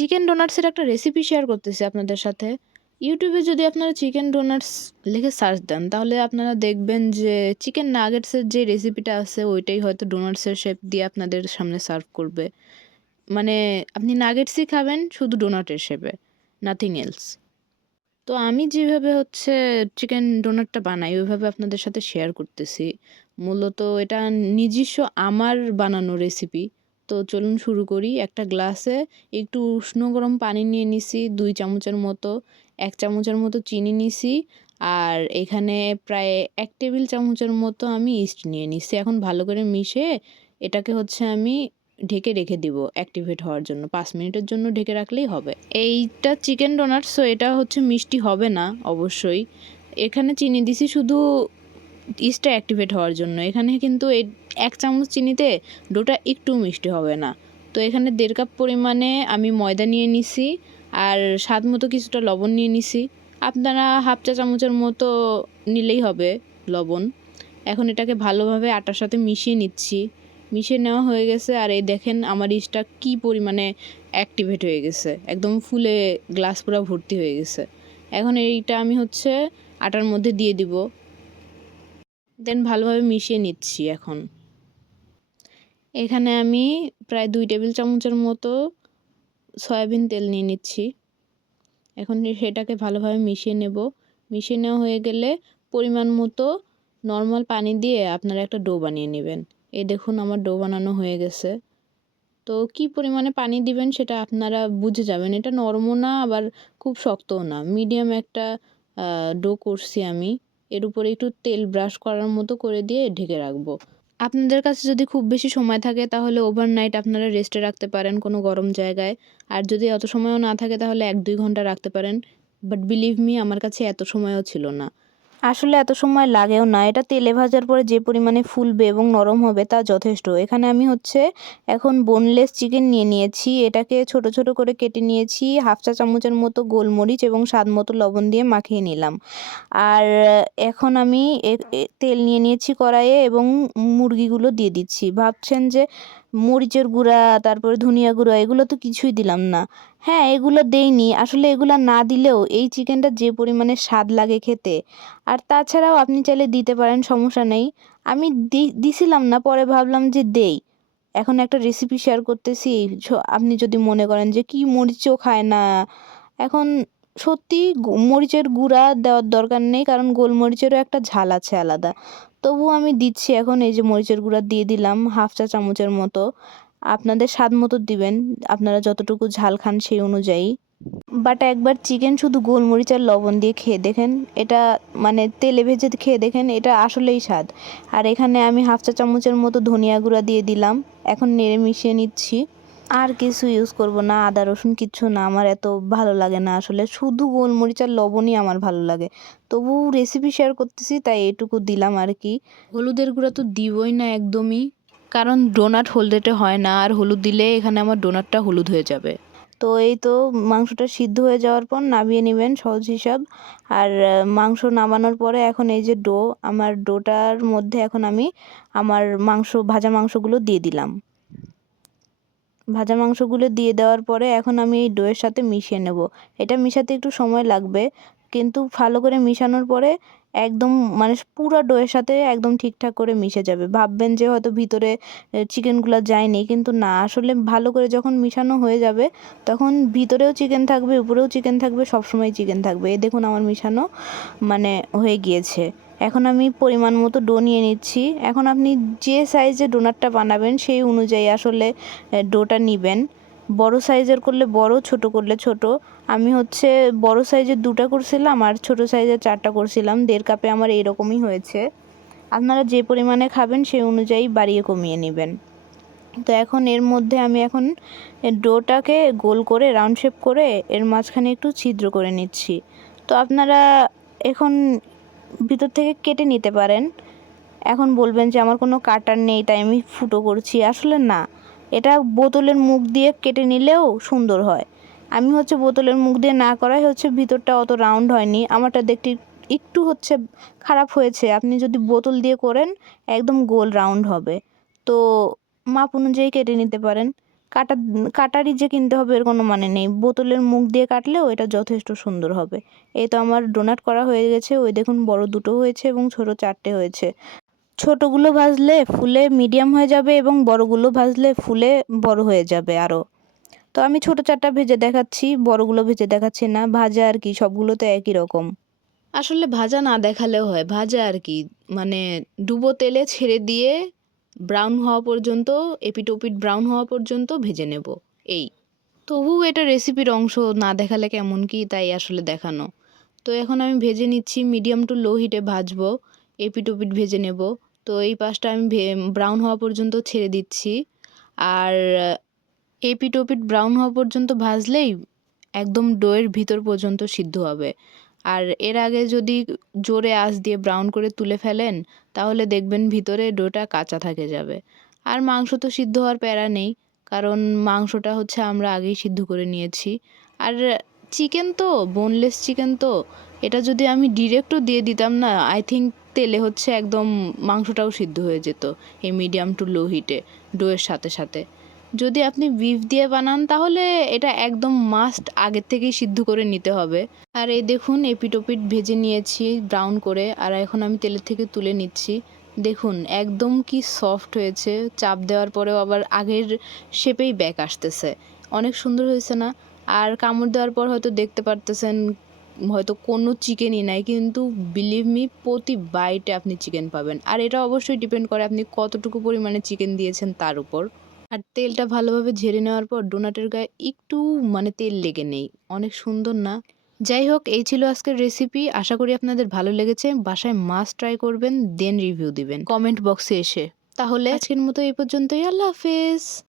Chicken ডোনাটসের একটা recipe share করতেছি আপনাদের সাথে। ইউটিউবে যদি আপনারা চিকেন ডোনাটস লিখে সার্চ দেন, তাহলে আপনারা দেখবেন যে চিকেন নাগেটসের যে রেসিপিটা আছে, ওইটাই হয়তো ডোনাটসের শেপ দিয়ে আপনাদের সামনে সার্ভ করবে। মানে আপনি নাগেটসই খাবেন, শুধু ডোনাটের শেপে নাথিং এলস তো আমি যেভাবে হচ্ছে চিকেন ডোনাটটা বানাই, ওইভাবে আপনাদের সাথে শেয়ার করতেছি। মূলত এটা নিজস্ব আমার বানানো রেসিপি তো চলুন শুরু করি। একটা গ্লাসে একটু উষ্ণ গরম পানি নিয়ে নিছি, দুই চামচের মতো, এক চামচের মতো চিনি নিছি আর এখানে প্রায় এক টেবিল চামচের মতো আমি ইস্ট নিয়ে নিছি। এখন ভালো করে মিশে এটাকে হচ্ছে আমি ঢেকে রেখে দিব অ্যাক্টিভেট হওয়ার জন্য। পাঁচ মিনিটের জন্য ঢেকে রাখলেই হবে। এইটা চিকেন ডোনাট সো এটা হচ্ছে মিষ্টি হবে না অবশ্যই। এখানে চিনি দিছি শুধু ইস্টটা অ্যাক্টিভেট হওয়ার জন্য। এখানে কিন্তু এই এক চামচ চিনিতে ডোটা একটু মিষ্টি হবে না। তো এখানে দেড় কাপ পরিমাণে আমি ময়দা নিয়ে নিছি আর স্বাদ মতো কিছুটা লবণ নিয়ে নিছি। আপনারা হাফ চা চামচের মতো নিলেই হবে লবণ। এখন এটাকে ভালোভাবে আটার সাথে মিশিয়ে নিচ্ছি। মিশিয়ে নেওয়া হয়ে গেছে আর এই দেখেন আমার ইস্টটা কী পরিমাণে অ্যাক্টিভেট হয়ে গেছে। একদম ফুলে গ্লাস পুরো ভর্তি হয়ে গেছে। এখন এইটা আমি হচ্ছে আটার মধ্যে দিয়ে দিব। দেন ভালোভাবে মিশিয়ে নিচ্ছি এখন। এখানে আমি প্রায় দুই টেবিল চামচের মতো সয়াবিন তেল নিয়ে নিচ্ছি। এখন সেটাকে ভালোভাবে মিশিয়ে নেব। মিশিয়ে নেওয়া হয়ে গেলে পরিমাণ মতো নর্মাল পানি দিয়ে আপনারা একটা ডো বানিয়ে নেবেন। এই দেখুন আমার ডো বানানো হয়ে গেছে। তো কি পরিমাণে পানি দিবেন সেটা আপনারা বুঝে যাবেন। এটা নরমও না, আবার খুব শক্তও না। মিডিয়াম একটা ডো করছি আমি। এর উপরে একটু তেল ব্রাশ করার মতো করে দিয়ে ঢেকে রাখব। আপনাদের কাছে যদি খুব বেশি সময় থাকে, তাহলে ওভারনাইট আপনারা রেস্টে রাখতে পারেন কোনো গরম জায়গায়। আর যদি অত সময়ও না থাকে, তাহলে এক দুই ঘণ্টা রাখতে পারেন। বাট বিলিভ মি আমার কাছে এত সময়ও ছিল না। আসলে এত সময় লাগেও না। এটা তেলে ভাজার পরে যে পরিমাণে ফুলবে এবং নরম হবে তা যথেষ্ট। এখানে আমি হচ্ছে এখন বোনলেস চিকেন নিয়ে নিয়েছি। এটাকে ছোট ছোট করে কেটে নিয়েছি। হাফ চা চামচের মতো গোলমরিচ এবং স্বাদ মতো লবণ দিয়ে মাখিয়ে নিলাম। আর এখন আমি তেল নিয়ে নিয়েছি কড়াইয়ে এবং মুরগিগুলো দিয়ে দিচ্ছি। ভাবছেন যে মরিচের গুঁড়া, তারপরে ধনিয়া গুঁড়া, এগুলো তো কিছুই দিলাম না। হ্যাঁ এগুলো দেইনি। আসলে এগুলো না দিলেও এই চিকেনটা যে পরিমাণে স্বাদ লাগে খেতে। আর তাছাড়াও আপনি চাইলে দিতে পারেন, সমস্যা নেই। আমি দিছিলাম না, পরে ভাবলাম যে দেই। এখন একটা রেসিপি শেয়ার করতেছি। আপনি যদি মনে করেন যে কি মরিচও খায় না। এখন সত্যি মরিচের গুঁড়া দেওয়ার দরকার নেই, কারণ গোলমরিচেরও একটা ঝাল আছে আলাদা। তবু আমি দিচ্ছি এখন, এই যে মরিচের গুঁড়া দিয়ে দিলাম হাফ চা চামচের মতো। আপনাদের স্বাদ মতো দিবেন, আপনারা যতটুকু ঝাল খান সেই অনুযায়ী। বাট একবার চিকেন শুধু গোলমরিচ আর লবণ দিয়ে খেয়ে দেখেন, এটা মানে তেলে ভেজে খেয়ে দেখেন, এটা আসলেই স্বাদ। আর এখানে আমি হাফ চা চামচের মতো ধনিয়া গুঁড়া দিয়ে দিলাম, এখন নেড়ে মিশিয়ে নিচ্ছি। আর কিছু ইউজ করব না, আদা, রসুন কিচ্ছু না, আমার এত ভালো লাগে না আসলে। শুধু গোলমরিচ আর লবণই আমার ভালো লাগে। তবু রেসিপি শেয়ার করতেছি, তাই এটুকু দিলাম আর কি। হলুদের গুঁড়া তো দিবই না একদমই, কারণ ডোনাট হলদেটে হয় না, আর হলুদ দিলে এখানে আমার ডোনাটটা হলুদ হয়ে যাবে। তো এই তো মাংসটা সিদ্ধ হয়ে যাওয়ার পর নামিয়ে নেবেন, সহজ হিসাব। আর মাংস নামানোর পরে এখন এই যে ডো আমার ডোটার মধ্যে এখন আমি আমার মাংস, ভাজা মাংসগুলো দিয়ে দিলাম। ভাজা মাংসগুলো দিয়ে দেওয়ার পরে এখন আমি এই ডোয়ের সাথে মিশিয়ে নেব। এটা মিশাতে একটু সময় লাগবে, কিন্তু ভালো করে মিশানোর পরে একদম মানে পুরো ডোয়ের সাথে একদম ঠিকঠাক করে মিশে যাবে। ভাববেন যে হয়তো ভিতরে চিকেনগুলো যায়নি, কিন্তু না, আসলে ভালো করে যখন মিশানো হয়ে যাবে, তখন ভিতরেও চিকেন থাকবে, উপরেও চিকেন থাকবে, সবসময় চিকেন থাকবে। এই দেখুন আমার মিশানো মানে হয়ে গিয়েছে। এখন আমি পরিমাণ মতো ডো নিয়ে নিচ্ছি। এখন আপনি যে সাইজে ডোনাটটা বানাবেন সেই অনুযায়ী আসলে ডোটা নেবেন। বড় সাইজের করলে বড়, ছোট করলে ছোট। আমি হচ্ছে বড় সাইজের দুটা করছিলাম আর ছোট সাইজের চারটা করছিলাম। দেড় কাপে আমার এইরকমই হয়েছে। আপনারা যে পরিমাণে খাবেন সেই অনুযায়ী বাড়িয়ে কমিয়ে নেবেন। তো এখন এর মধ্যে আমি এখন ডোটাকে গোল করে রাউন্ড শেপ করে, এর মাঝখানে একটু ছিদ্র করে নিচ্ছি। তো আপনারা এখন ভিতর থেকে কেটে নিতে পারেন। এখন বলবেন যে, আমার কোনো কাটার নেই, তাই আমি ফুটো করছি। আসলে না। এটা বোতলের মুখ দিয়ে কেটে নিলেও সুন্দর হয়। আমি হচ্ছে বোতলের মুখ দিয়ে না করাই হচ্ছে ভিতরটা অত রাউন্ড হয়নি। আমারটা দেখতে একটু হচ্ছে খারাপ হয়েছে। আপনি যদি বোতল দিয়ে করেন, একদম গোল রাউন্ড হবে। তো মাপ অনুযায়ী কেটে নিতে পারেন। কাটা কাটারি যে কিনতে হবে এর কোনো মানে নেই। বোতলের মুখ দিয়ে কাটলেও এটা যথেষ্ট সুন্দর হবে। এই তো আমার ডোনাট করা হয়ে গেছে। ওই দেখুন বড় দুটো হয়েছে এবং ছোট চারটে হয়েছে। ছোটোগুলো ভাজলে ফুলে মিডিয়াম হয়ে যাবে এবং বড়গুলো ভাজলে ফুলে বড় হয়ে যাবে আরও তো আমি ছোট চারটা ভেজে দেখাচ্ছি, বড়গুলো ভেজে দেখাচ্ছি না। ভাজা আর কি, সবগুলো তো একই রকম। আসলে ভাজা না দেখালেও হয়। ভাজা আর কি মানে ডুবো তেলে ছেড়ে দিয়ে ব্রাউন হওয়া পর্যন্ত এপিটোপিট ব্রাউন হওয়া পর্যন্ত ভেজে নেব। এই। তবু এটা রেসিপির অংশ, না দেখালে কেমন কি তাই আসলে দেখানো। তো এখন আমি ভেজে নিচ্ছি মিডিয়াম টু লো হিটে ভাজবো এপিটোপিট ভেজে নেব। তো এই পাশটা আমি ব্রাউন হওয়া পর্যন্ত ছেড়ে দিচ্ছি। আর এপিটোপিট ব্রাউন হওয়া পর্যন্ত ভাজলেই একদম ডোয়ের ভিতর পর্যন্ত সিদ্ধ হবে। আর এর আগে যদি জোরে আঁচ দিয়ে ব্রাউন করে তুলে ফেলেন, তাহলে দেখবেন ভিতরে ডোটা কাঁচা থাকে যাবে। আর মাংস তো সিদ্ধ হওয়ার প্যারা নেই, কারণ মাংসটা হচ্ছে আমরা আগেই সিদ্ধ করে নিয়েছি। আর চিকেন তো বোনলেস চিকেন তো, এটা যদি আমি ডিরেক্টও দিয়ে দিতাম না আই থিঙ্ক তেলে হচ্ছে একদম মাংসটাও সিদ্ধ হয়ে যেত, এই মিডিয়াম টু লো হিটে ডোয়ের সাথে সাথে। যদি আপনি বিফ দিয়ে বানান, তাহলে এটা একদম মাস্ট আগের থেকেই সিদ্ধ করে নিতে হবে। আর এই দেখুন, এপিটোপিট ভেজে নিয়েছি ব্রাউন করে, আর এখন আমি তেলের থেকে তুলে নিচ্ছি। দেখুন, একদম কি সফট হয়েছে। চাপ দেওয়ার পরেও আবার আগের শেপেই ব্যাক আসতেছে। অনেক সুন্দর হয়েছে না? আর কামড় দেওয়ার পর হয়তো দেখতে পারতেছেন, হয়তো কোনো চিকেনই নাই, কিন্তু বিলিভ মি প্রতি বাইটে আপনি চিকেন পাবেন। আর এটা অবশ্যই ডিপেন্ড করে আপনি কতটুকু পরিমাণে চিকেন দিয়েছেন তার উপর। আর তেলটা ভালোভাবে ঝেড়ে নেওয়ার পর ডোনাটের গায়ে একটু মানে তেল লেগে নেই। অনেক সুন্দর না? যাই হোক, এই ছিল আজকের রেসিপি আশা করি আপনাদের ভালো লেগেছে। বাসায় মাছ ট্রাই করবেন দেন রিভিউ দিবেন। কমেন্ট বক্সে এসে। তাহলে আজকের মতো এই পর্যন্তই। আল্লাহ হাফেজ!